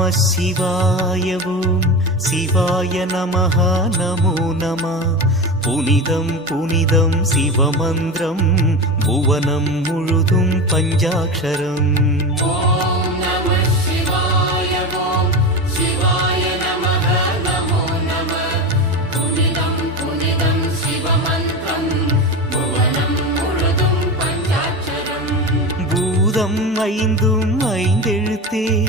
நம சிவாயவும். சிவாய நமஹ நமோ நம. புனிதம் புனிதம் சிவமந்திரம். புவனம் முழுதும் பஞ்சாட்சரம். ஐந்தும் ஐந்தெழுத்தே.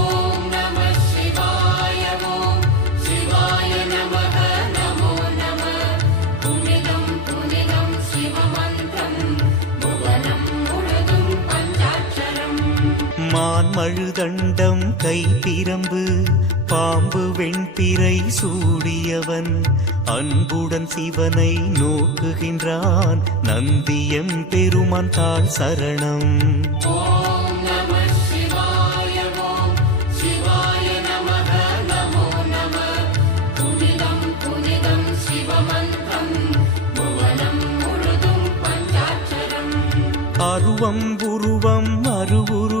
மான் மழுதண்டம் கைப்பிரம்பு பாம்பு வெண்பிறை சூடியவன். அன்புடன் சிவனை நோக்குகின்றான் நந்தியம் பெருமான் சரணம். அருவம் குருவம் அருவுரு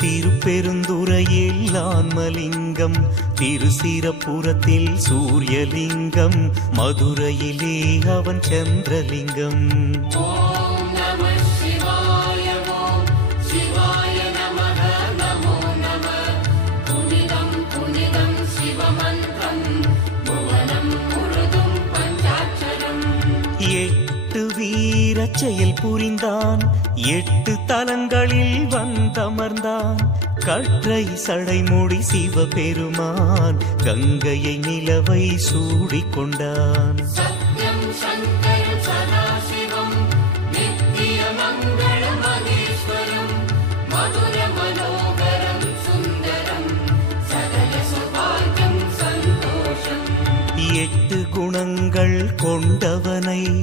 திருப்பெருந்துறையில் ஆன்மலிங்கம் திருசிரப்புறத்தில் சூரியலிங்கம். மதுரையிலே அவன் சந்திரலிங்கம். செயல் புரிந்தான். எட்டு தலங்களில் வந்தமர்ந்தான். கற்றை சடைமூடி சிவபெருமான் கங்கையை நிலவை சூடிக்கொண்டான் எட்டு குணங்கள் கொண்டவனை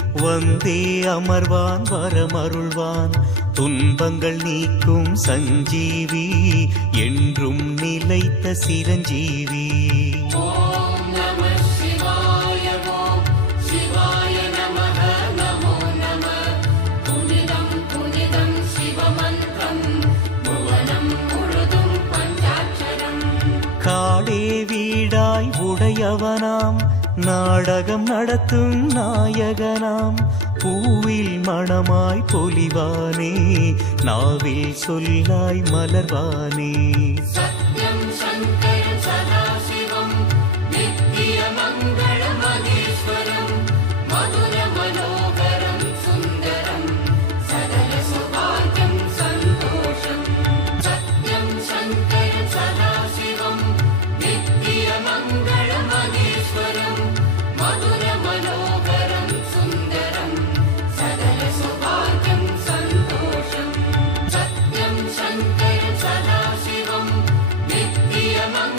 வந்தே அமர்வான் வரமருள்வான். துன்பங்கள் நீக்கும் சஞ்சீவி என்றும் நிலைத்த சிரஞ்சீவி. காடே வீடாய் உடையவனாம் நாடகம் நடத்தும் நாயகனாம். பூவில் மணமாய் பொலிவானே நாவில் சொல்லாய் மலர்வானே.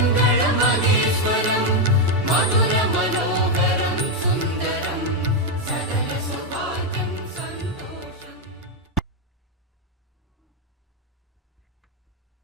Sunday.